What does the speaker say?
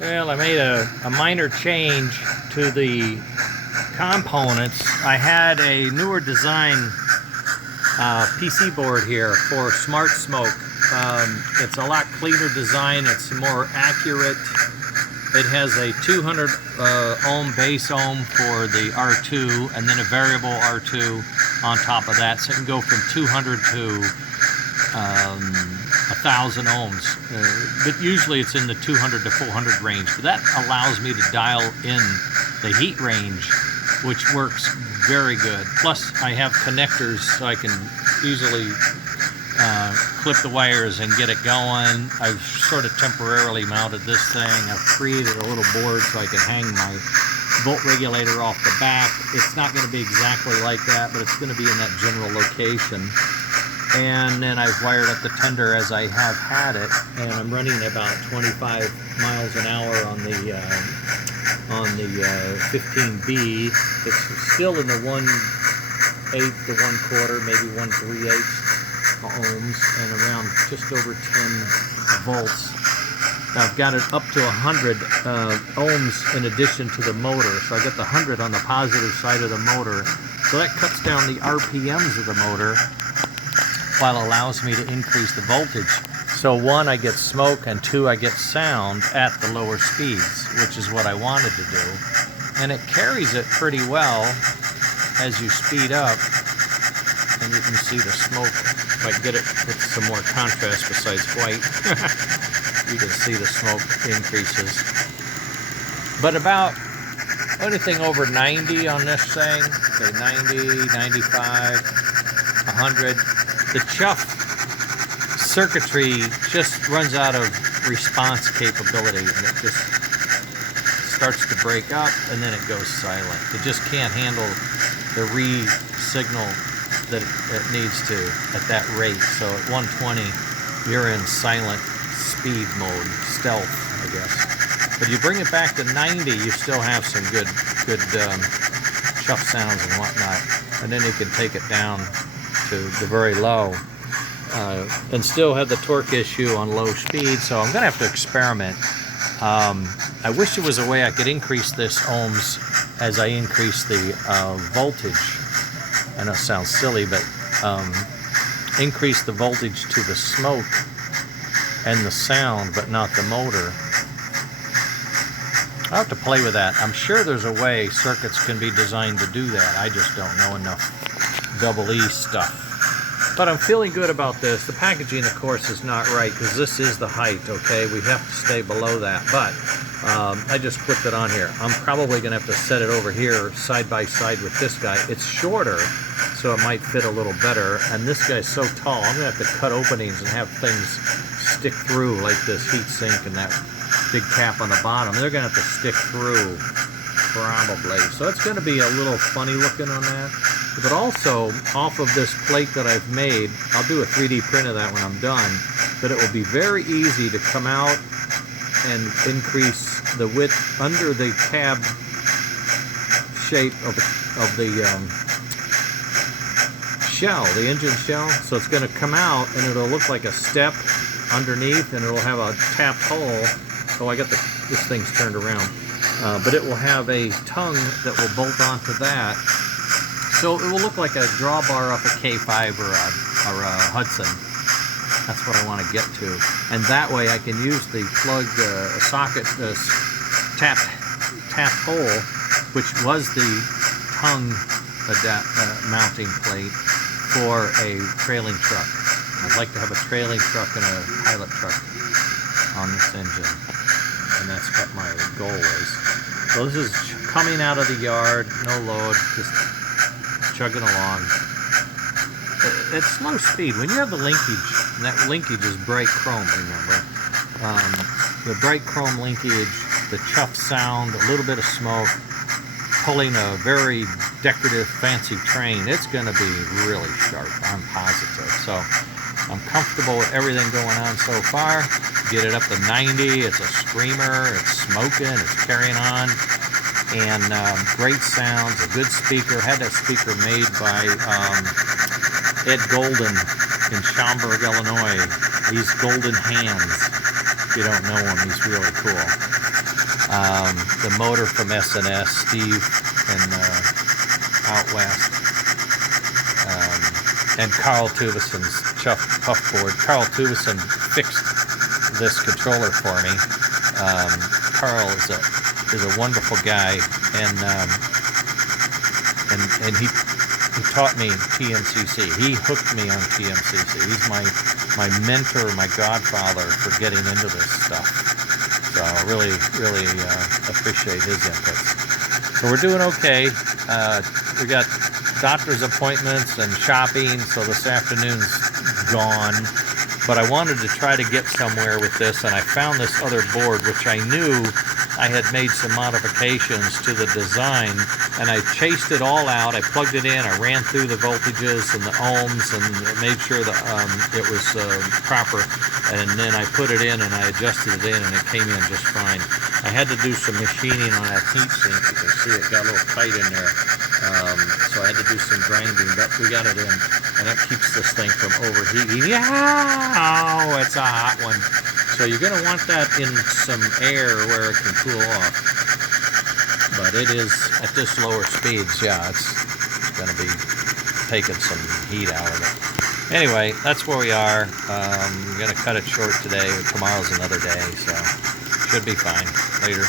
Well, I made a minor change to the components. I had a newer design PC board here for Smart Smoke. It's a lot cleaner design, it's more accurate. It has a 200 ohm base ohm for the R2 and then a variable R2 on top of that, so it can go from 200 to 1,000 ohms, but usually it's in the 200 to 400 range. But that allows me to dial in the heat range, which works very good. Plus I have connectors so I can easily clip the wires and get it going. I've sort of temporarily mounted this thing. I've created a little board so I can hang my volt regulator off the back. It's not going to be exactly like that, but it's going to be in that general location. And then I've wired up the tender as I have had it, and I'm running about 25 miles an hour on the 15B. It's still in the 1/8 to 1/4, maybe 1/3 ohms, and around just over 10 volts. Now I've got it up to 100 ohms in addition to the motor, so I got the 100 on the positive side of the motor. So that cuts down the RPMs of the motor, while allows me to increase the voltage. So one, I get smoke, and two, I get sound at the lower speeds, which is what I wanted to do. And it carries it pretty well as you speed up, and you can see the smoke. If I get it with some more contrast besides white, you can see the smoke increases. But about anything over 90 on this thing, say 90, 95, 100, the chuff circuitry just runs out of response capability, and it just starts to break up and then it goes silent. It just can't handle the signal that it needs to at that rate. So at 120 you're in silent speed mode, stealth I guess. But you bring it back to 90, you still have some good chuff sounds and whatnot, and then you can take it down to the very low and still have the torque issue on low speed. So I'm gonna have to experiment. I wish there was a way I could increase this ohms as I increase the voltage. I know it sounds silly, but increase the voltage to the smoke and the sound, but not the motor. I'll have to play with that. I'm sure there's a way circuits can be designed to do that. I just don't know enough double E stuff. But I'm feeling good about this. The packaging, of course, is not right because this is the height, okay? We have to stay below that, but I just clipped it on here. I'm probably gonna have to set it over here side by side with this guy. It's shorter, so it might fit a little better. And this guy's so tall, I'm gonna have to cut openings and have things stick through, like this heat sink and that big cap on the bottom. They're gonna have to stick through, probably. So it's gonna be a little funny looking on that. But also, off of this plate that I've made, I'll do a 3D print of that when I'm done, but it will be very easy to come out and increase the width under the tab shape of the shell, the engine shell. So it's going to come out and it'll look like a step underneath, and it'll have a tapped hole. Oh, I got this thing's turned around. But it will have a tongue that will bolt onto that. So it will look like a drawbar off a K5 or a Hudson. That's what I want to get to. And that way I can use the plug socket tapped hole, which was the tongue mounting plate for a trailing truck. I'd like to have a trailing truck and a pilot truck on this engine. And that's what my goal is. So this is coming out of the yard, no load, just chugging along. At slow speed, when you have the linkage, and that linkage is bright chrome, remember? The bright chrome linkage, the chuff sound, a little bit of smoke, pulling a very decorative, fancy train, it's going to be really sharp, I'm positive. So I'm comfortable with everything going on so far. Get it up to 90, it's a screamer, it's smoking, it's carrying on. And great sounds, a good speaker. Had that speaker made by Ed Golden in Schaumburg, Illinois. He's Golden Hands. If you don't know him, he's really cool. the motor from S&S, Steve, and out west, and Carl Tuveson's puff board. Carl Tuveson fixed this controller for me. Carl is a wonderful guy, and he taught me TMCC. He hooked me on TMCC. He's my mentor, my godfather for getting into this stuff. So really appreciate his inputs. So we're doing okay. We got doctor's appointments and shopping, so this afternoon's gone. But I wanted to try to get somewhere with this, and I found this other board, which I knew I had made some modifications to the design, and I chased it all out. I plugged it in, I ran through the voltages and the ohms and made sure that it was proper, and then I put it in and I adjusted it in, and it came in just fine. I had to do some machining on that heat sink. You can see it got a little tight in there, so I had to do some grinding, but we got it in, and that keeps this thing from overheating. Yeah, it's a hot one. So you're going to want that in some air where it can cool off. But it is, at this lower speeds, yeah, it's going to be taking some heat out of it. Anyway, that's where we are. I'm going to cut it short today. Tomorrow's another day, so should be fine. Later.